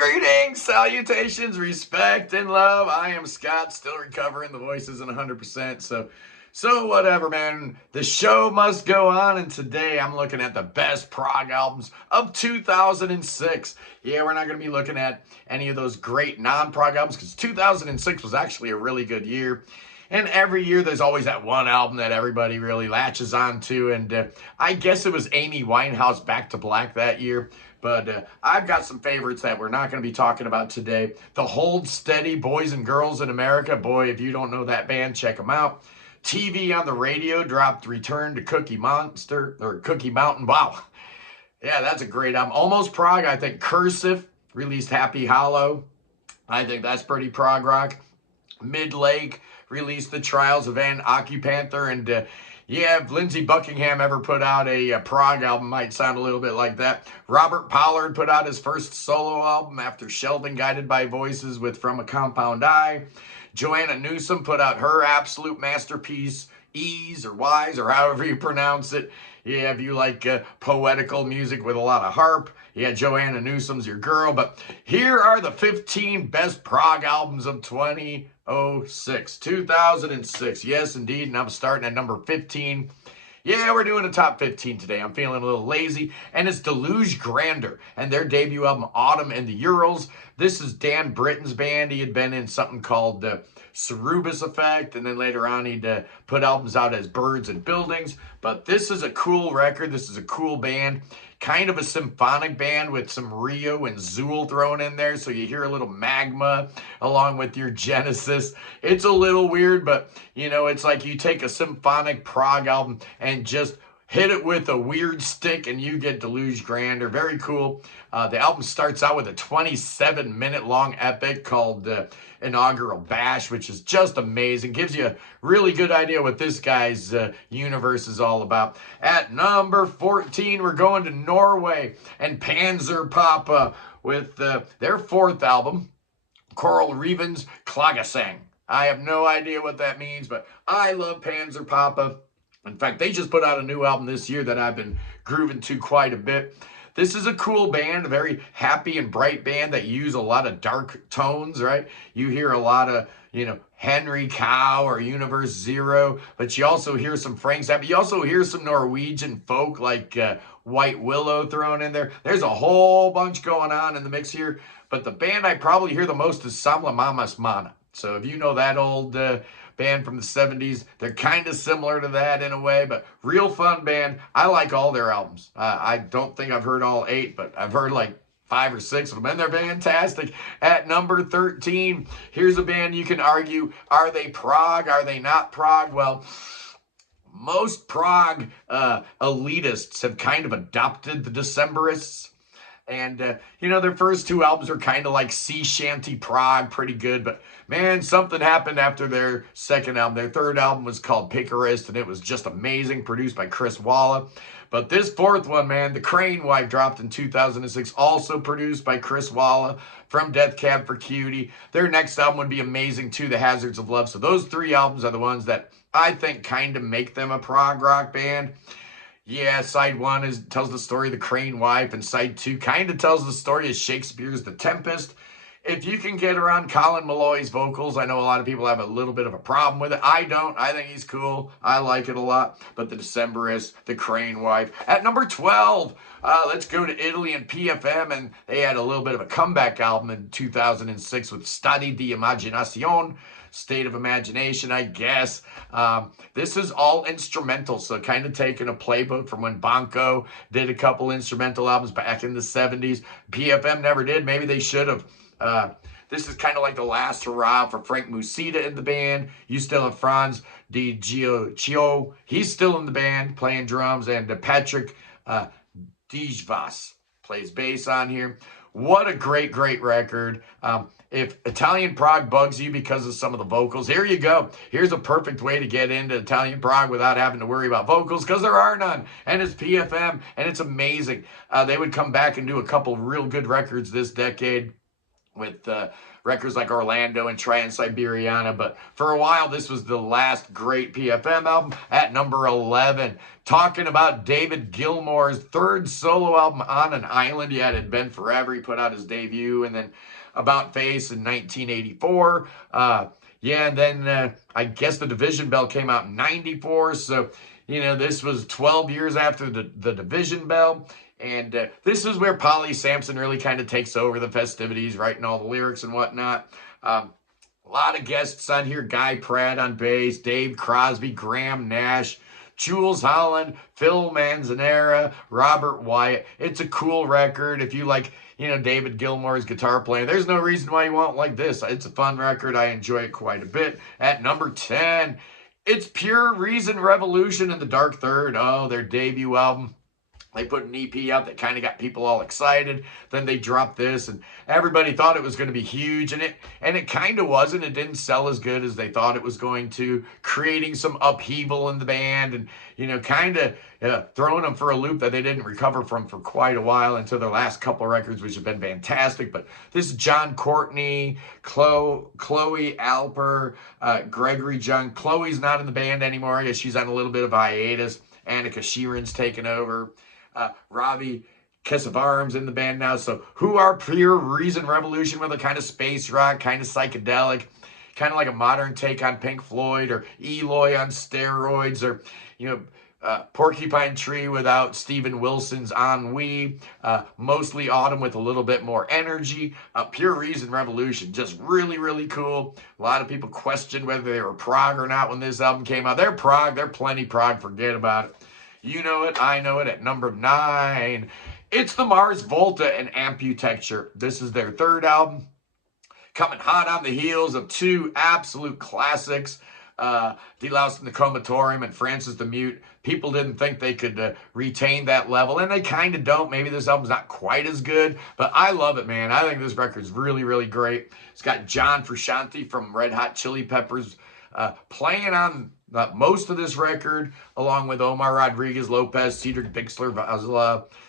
Greetings, salutations, respect, and love. I am Scott, still recovering. The voice isn't 100%, so whatever, man. The show must go on, and today I'm looking at the best prog albums of 2006. Yeah, we're not going to be looking at any of those great non-prog albums, because 2006 was actually a really good year. And every year there's always that one album that everybody really latches on to. And I guess it was Amy Winehouse Back to Black that year. But I've got some favorites that we're not going to be talking about today. The Hold Steady Boys and Girls in America. Boy, if you don't know that band, check them out. TV on the Radio dropped Return to Cookie Monster, or Cookie Mountain. Wow. Yeah, that's a great album. Almost Prog, I think. Cursive released Happy Hollow. I think that's pretty prog rock. Mid-Lake released The Trials of Van Occupanther, and yeah, if Lindsey Buckingham ever put out a prog album, might sound a little bit like that. Robert Pollard put out his first solo album after shelving Guided by Voices with From a Compound Eye. Joanna Newsom put out her absolute masterpiece, Ease or Wise or however you pronounce it. Yeah, if you like poetical music with a lot of harp, yeah, Joanna Newsom's your girl. But here are the 15 best prog albums of 2006. Yes, indeed, and I'm starting at number 15. Yeah, we're doing a top 15 today. I'm feeling a little lazy. And it's Deluge Grander and their debut album, Autumn and the Urals. This is Dan Britton's band. He had been in something called Cerubus Effect, and then later on he'd put albums out as Birds and Buildings. But this is a cool record. This is a cool band. Kind of a symphonic band with some Rio and Zool thrown in there, so you hear a little Magma along with your Genesis. It's a little weird, but you know, it's like you take a symphonic prog album and just hit it with a weird stick and you get Deluge Grander. Very cool. The album starts out with a 27-minute long epic called Inaugural Bash, which is just amazing. Gives you a really good idea what this guy's universe is all about. At number 14, we're going to Norway and Panzerpappa with their fourth album, Coral Reven's Klagesang. I have no idea what that means, but I love Panzerpappa. In fact, they just put out a new album this year that I've been grooving to quite a bit. This is a cool band, a very happy and bright band that use a lot of dark tones, right? You hear a lot of, you know, Henry Cow or Universe Zero, but you also hear some Frank Zappa. You also hear some Norwegian folk like White Willow thrown in there. There's a whole bunch going on in the mix here, but the band I probably hear the most is Samla Mamas Mana. So if you know that old band from the 70s, they're kind of similar to that in a way, but real fun band. I like all their albums. I don't think I've heard all 8, but I've heard like 5 or 6 of them, and they're fantastic. At number 13, here's a band you can argue, are they prog? Are they not prog? Well, most prog elitists have kind of adopted the Decemberists. And, you know, their first 2 albums are kind of like sea shanty prog, pretty good. But, man, something happened after their second album. Their third album was called Picarist, and it was just amazing, produced by Chris Walla. But this fourth one, man, The Crane Wife, dropped in 2006, also produced by Chris Walla from Death Cab for Cutie. Their next album would be amazing, too, The Hazards of Love. So those 3 albums are the ones that I think kind of make them a prog rock band. Yeah, side 1 tells the story of the Crane Wife, and side 2 kind of tells the story of Shakespeare's The Tempest. If you can get around Colin Malloy's vocals, I know a lot of people have a little bit of a problem with it. I don't. I think he's cool. I like it a lot. But the Decemberists, the Crane Wife. At number 12, let's go to Italy and PFM, and they had a little bit of a comeback album in 2006 with Stadi di Immaginazione. State of Imagination, I guess. This is all instrumental, so kind of taking a playbook from when Banco did a couple instrumental albums back in the 70s. PFM never did. Maybe they should have. This is kind of like the last hurrah for Frank Musita in the band. You still have Franz Di Giochio. He's still in the band playing drums, and Patrick Dijvas plays bass on here. What a great, great record. If Italian prog bugs you because of some of the vocals, here you go. Here's a perfect way to get into Italian prog without having to worry about vocals, because there are none. And it's PFM, and it's amazing. They would come back and do a couple real good records this decade. with records like Orlando and Trans-Siberiana. But for a while, this was the last great PFM album at number 11. Talking about David Gilmour's third solo album, On an Island. Yeah, it had been forever. He put out his debut, and then About Face in 1984. Yeah, and then I guess the Division Bell came out in 94. So, you know, this was 12 years after the Division Bell. And this is where Polly Sampson really kind of takes over the festivities, writing all the lyrics and whatnot. A lot of guests on here. Guy Pratt on bass, Dave Crosby, Graham Nash, Jules Holland, Phil Manzanera, Robert Wyatt. It's a cool record. If you like, you know, David Gilmour's guitar playing, there's no reason why you won't like this. It's a fun record. I enjoy it quite a bit. At number 10, it's Pure Reason Revolution and the Dark Third. Oh, their debut album. They put an EP out that kind of got people all excited. Then they dropped this, and everybody thought it was going to be huge, and it kind of wasn't. It didn't sell as good as they thought it was going to, creating some upheaval in the band, and you know, kind of throwing them for a loop that they didn't recover from for quite a while until their last couple of records, which have been fantastic. But this is John Courtney, Chloe Alper, Gregory Jung. Chloe's not in the band anymore. I guess she's on a little bit of hiatus. Annika Sheeran's taken over. Robbie Kesavarm's in the band now. So who are Pure Reason Revolution? Well, they're kind of space rock, kind of psychedelic, kind of like a modern take on Pink Floyd or Eloy on steroids, or, you know, Porcupine Tree without Steven Wilson's ennui. Mostly Autumn with a little bit more energy. Pure Reason Revolution, just really, really cool. A lot of people questioned whether they were prog or not when this album came out. They're prog. They're plenty prog. Forget about it. You know it, I know it. At number 9, it's the Mars Volta and Amputecture. This is their third album, coming hot on the heels of two absolute classics, Deloused in the Comatorium and Francis the Mute. People didn't think they could retain that level, and they kind of don't. Maybe this album's not quite as good, but I love it, man. I think this record's really, really great. It's got John Frusciante from Red Hot Chili Peppers playing on most of this record, along with Omar Rodriguez, Lopez, Cedric Bixler,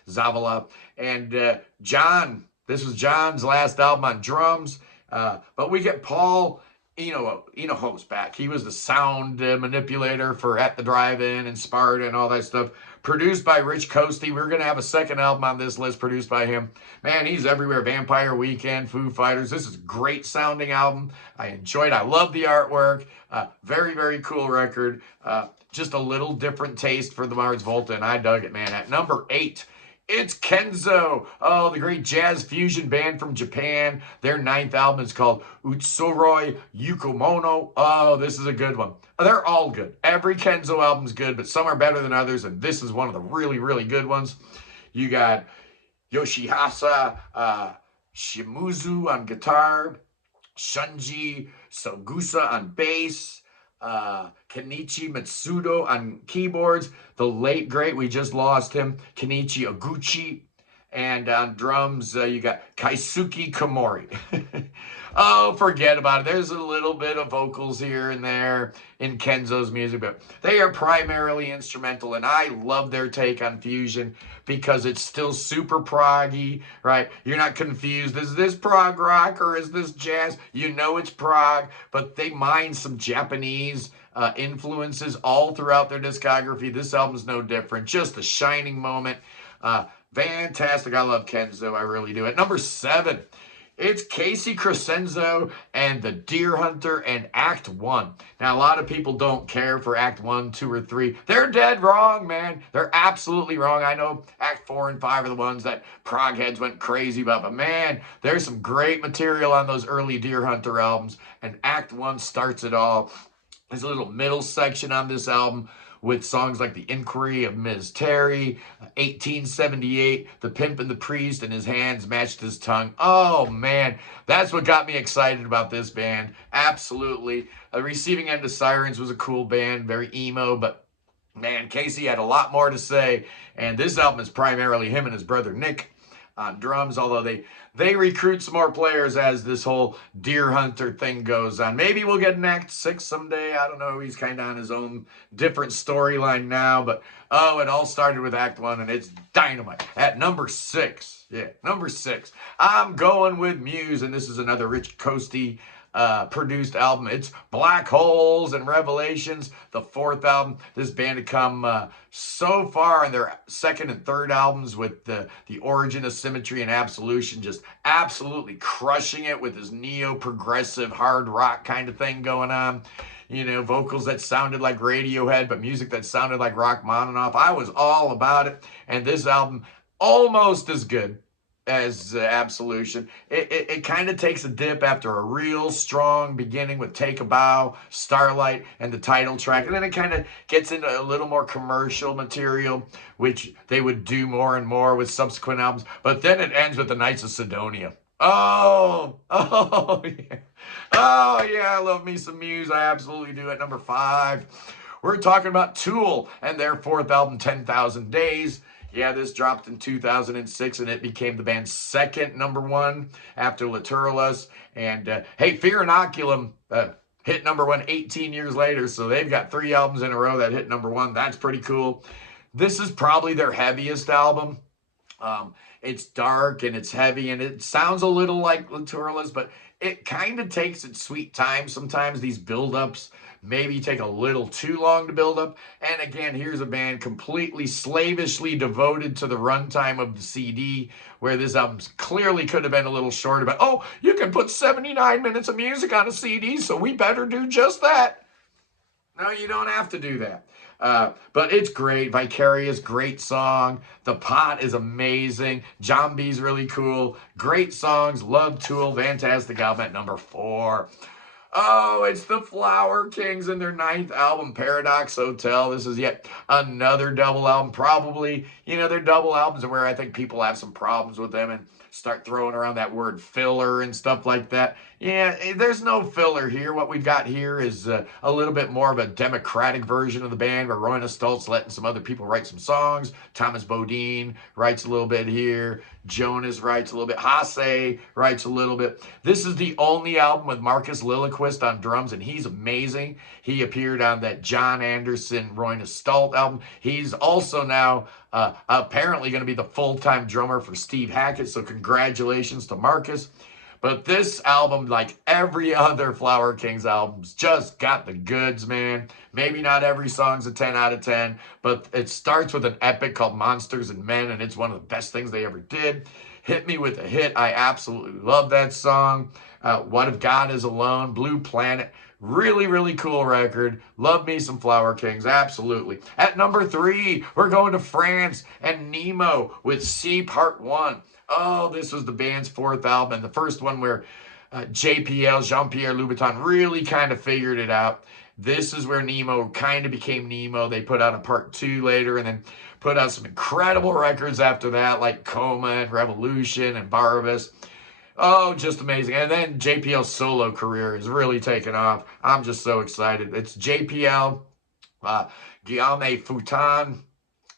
Zavala, and John. This was John's last album on drums, but we get Paul Enoho's back. He was the sound manipulator for At the Drive-In and Sparta and all that stuff. Produced by Rich Costy. We're going to have a second album on this list produced by him. Man, he's everywhere. Vampire Weekend, Foo Fighters. This is a great sounding album. I enjoyed it. I love the artwork. Very, very cool record. Just a little different taste for the Mars Volta, and I dug it, man. At number 8, it's Kenso. Oh, the great jazz fusion band from Japan. Their 9th album is called Utsuroi Yukumono. Oh, this is a good one. They're all good. Every Kenso album's good, but some are better than others, and this is one of the really, really good ones. You got Yoshihasa Shimuzu on guitar, Shunji Sogusa on bass, Kenichi Matsudo on keyboards, the late great, we just lost him, Kenichi Oguchi, and on drums, you got Kaisuke Komori. Oh, forget about it. There's a little bit of vocals here and there in Kenso's music, but they are primarily instrumental, and I love their take on fusion because it's still super proggy, right? You're not confused. Is this prog rock or is this jazz? You know it's prog, but they mine some Japanese influences all throughout their discography. This album's no different. Just a shining moment. Fantastic. I love Kenso. I really do. At number 7, it's Casey Crescenzo and the Deer Hunter and Act 1. Now, a lot of people don't care for Act 1, 2, or 3. They're dead wrong, man. They're absolutely wrong. I know Act 4 and 5 are the ones that prog heads went crazy about, but man, there's some great material on those early Deer Hunter albums, and Act 1 starts it all. There's a little middle section on this album with songs like The Inquiry of Ms. Terry, 1878, The Pimp and the Priest, and His Hands Matched His Tongue. Oh, man, that's what got me excited about this band. Absolutely. Receiving End of Sirens was a cool band, very emo, but man, Casey had a lot more to say, and this album is primarily him and his brother Nick. on drums, although they recruit some more players as this whole deer hunter thing goes on. Maybe we'll get an Act 6 someday. I don't know. He's kind of on his own different storyline now. But, oh, it all started with Act 1, and it's dynamite. At number 6, yeah, number 6, I'm going with Muse, and this is another Rich Coasty produced album. It's Black Holes and Revelations, the 4th album. This band had come so far in their 2nd and 3rd albums with the Origin of Symmetry and Absolution, just absolutely crushing it with this neo-progressive hard rock kind of thing going on. You know, vocals that sounded like Radiohead, but music that sounded like Rachmaninoff. I was all about it. And this album, almost as good as Absolution. It kind of takes a dip after a real strong beginning with Take a Bow, Starlight, and the title track. And then it kind of gets into a little more commercial material, which they would do more and more with subsequent albums. But then it ends with the Knights of Sidonia. Oh, yeah. Oh, yeah, I love me some Muse. I absolutely do. At number 5, we're talking about Tool and their 4th album, 10,000 Days. Yeah, this dropped in 2006, and it became the band's 2nd #1 after Lateralus. And, hey, Fear Inoculum hit #1 18 years later, so they've got 3 albums in a row that hit #1. That's pretty cool. This is probably their heaviest album. It's dark, and it's heavy, and it sounds a little like Lateralus, but it kind of takes its sweet time. Sometimes these build-ups maybe take a little too long to build up. And again, here's a band completely slavishly devoted to the runtime of the CD, where this album clearly could have been a little shorter, but oh, you can put 79 minutes of music on a CD, so we better do just that. No, you don't have to do that. But it's great. Vicarious, great song. The Pot is amazing. John B's really cool. Great songs. Love Tool. Fantastic album at number 4. Oh, it's the Flower Kings and their 9th album, Paradox Hotel. This is yet another double album. Probably, you know, their double albums are where I think people have some problems with them and start throwing around that word filler and stuff like that. Yeah, there's no filler here. What we've got here is a little bit more of a democratic version of the band, where Roy Stoltz letting some other people write some songs. Thomas Bodine writes a little bit here. Jonas writes a little bit. Hasse writes a little bit. This is the only album with Marcus Lilliquist on drums, and he's amazing. He appeared on that John Anderson, Roy Stoltz album. He's also now apparently going to be the full-time drummer for Steve Hackett, so congratulations to Marcus. But this album, like every other Flower Kings albums, just got the goods, man. Maybe not every song's a 10 out of 10, but it starts with an epic called Monsters and Men, and it's one of the best things they ever did. Hit Me With a Hit. I absolutely love that song. What If God Is Alone? Blue Planet. Really, really cool record. Love me some Flower Kings. Absolutely. At number 3, we're going to France and Nemo with C Part 1. Oh, this was the band's 4th album, and the first one where JPL, Jean-Pierre Louboutin, really kind of figured it out. This is where Nemo kind of became Nemo. They put out a Part 2 later, and then put out some incredible records after that, like Coma and Revolution and Barbas. Oh, just amazing. And then JPL's solo career is really taken off. I'm just so excited. It's JPL, Guillaume Foutan,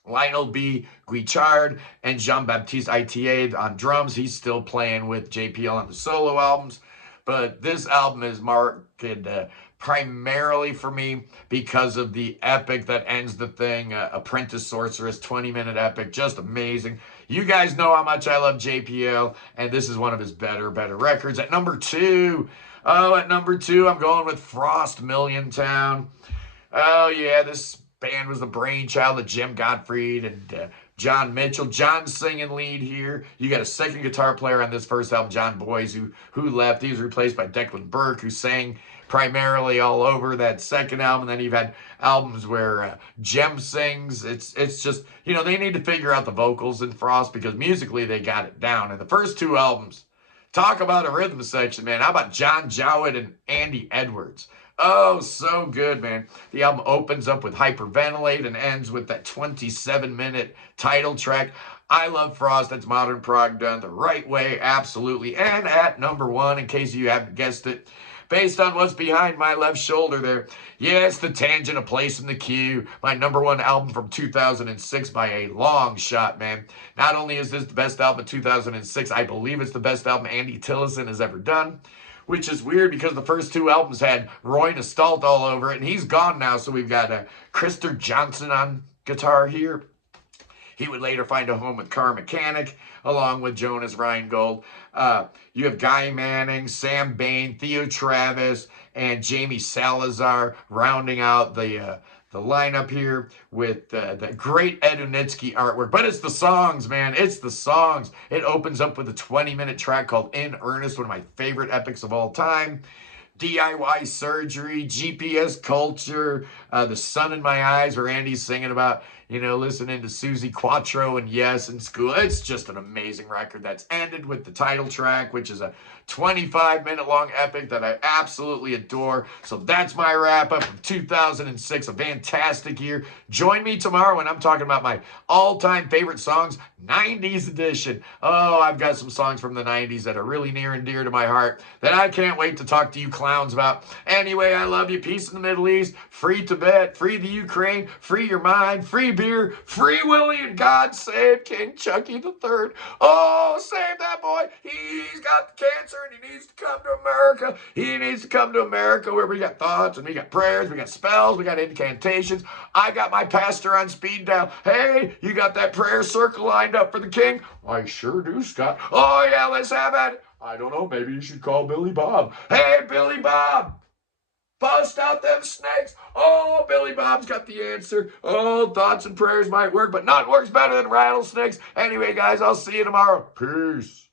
Lionel B. Guichard, and Jean-Baptiste Itier on drums. He's still playing with JPL on the solo albums. But this album is marketed primarily for me because of the epic that ends the thing, Apprentice Sorceress, 20-minute epic, just amazing. You guys know how much I love JPL, and this is one of his better records. At number 2, I'm going with Frost Milliontown. Oh, yeah, this band was the brainchild of Jim Gottfried and John Mitchell. John's singing lead here. You got a second guitar player on this first album, John Boyes, who left. He was replaced by Declan Burke, who sang primarily all over that second album. And then you've had albums where Jem sings. It's just, you know, they need to figure out the vocals in Frost, because musically they got it down. And the first 2 albums, talk about a rhythm section, man. How about John Jowett and Andy Edwards? Oh, so good, man. The album opens up with Hyperventilate and ends with that 27-minute title track. I love Frost. That's modern prog done the right way, absolutely. And at number 1, in case you haven't guessed it, based on what's behind my left shoulder there. Yeah, it's The Tangent, A Place in the Queue, my #1 album from 2006 by a long shot, man. Not only is this the best album of 2006, I believe it's the best album Andy Tillison has ever done, which is weird because the first 2 albums had Roy Nastalt all over it, and he's gone now, so we've got Krister Johnson on guitar here. He would later find a home with Car Mechanic, along with Jonas Rheingold. You have Guy Manning, Sam Bain, Theo Travis, and Jamie Salazar rounding out the lineup here with the great Ed Unitsky artwork. But it's the songs, man. It's the songs. It opens up with a 20-minute track called In Earnest, one of my favorite epics of all time. DIY Surgery, GPS Culture, The Sun in My Eyes, where Andy's singing about, listening to Susie Quattro and Yes in school. It's just an amazing record that's ended with the title track, which is a 25-minute long epic that I absolutely adore. So that's my wrap-up from 2006, a fantastic year. Join me tomorrow when I'm talking about my all-time favorite songs, 90s edition. Oh, I've got some songs from the 90s that are really near and dear to my heart that I can't wait to talk to you clowns about. Anyway, I love you. Peace in the Middle East. Free Tibet. Free the Ukraine. Free your mind. Free beer. Free Willie, and God save King Chucky III. Oh, save that boy. He's got the cancer and he needs to come to America. He needs to come to America where we got thoughts and we got prayers, we got spells, we got incantations. I got my pastor on speed dial. Hey, you got that prayer circle lined up for the king? I sure do, Scott. Oh, yeah, let's have it. I don't know, maybe you should call Billy Bob. Hey, Billy Bob, bust out them snakes. Oh, Billy Bob's got the answer. Oh, thoughts and prayers might work, but nothing works better than rattlesnakes. Anyway, guys, I'll see you tomorrow. Peace.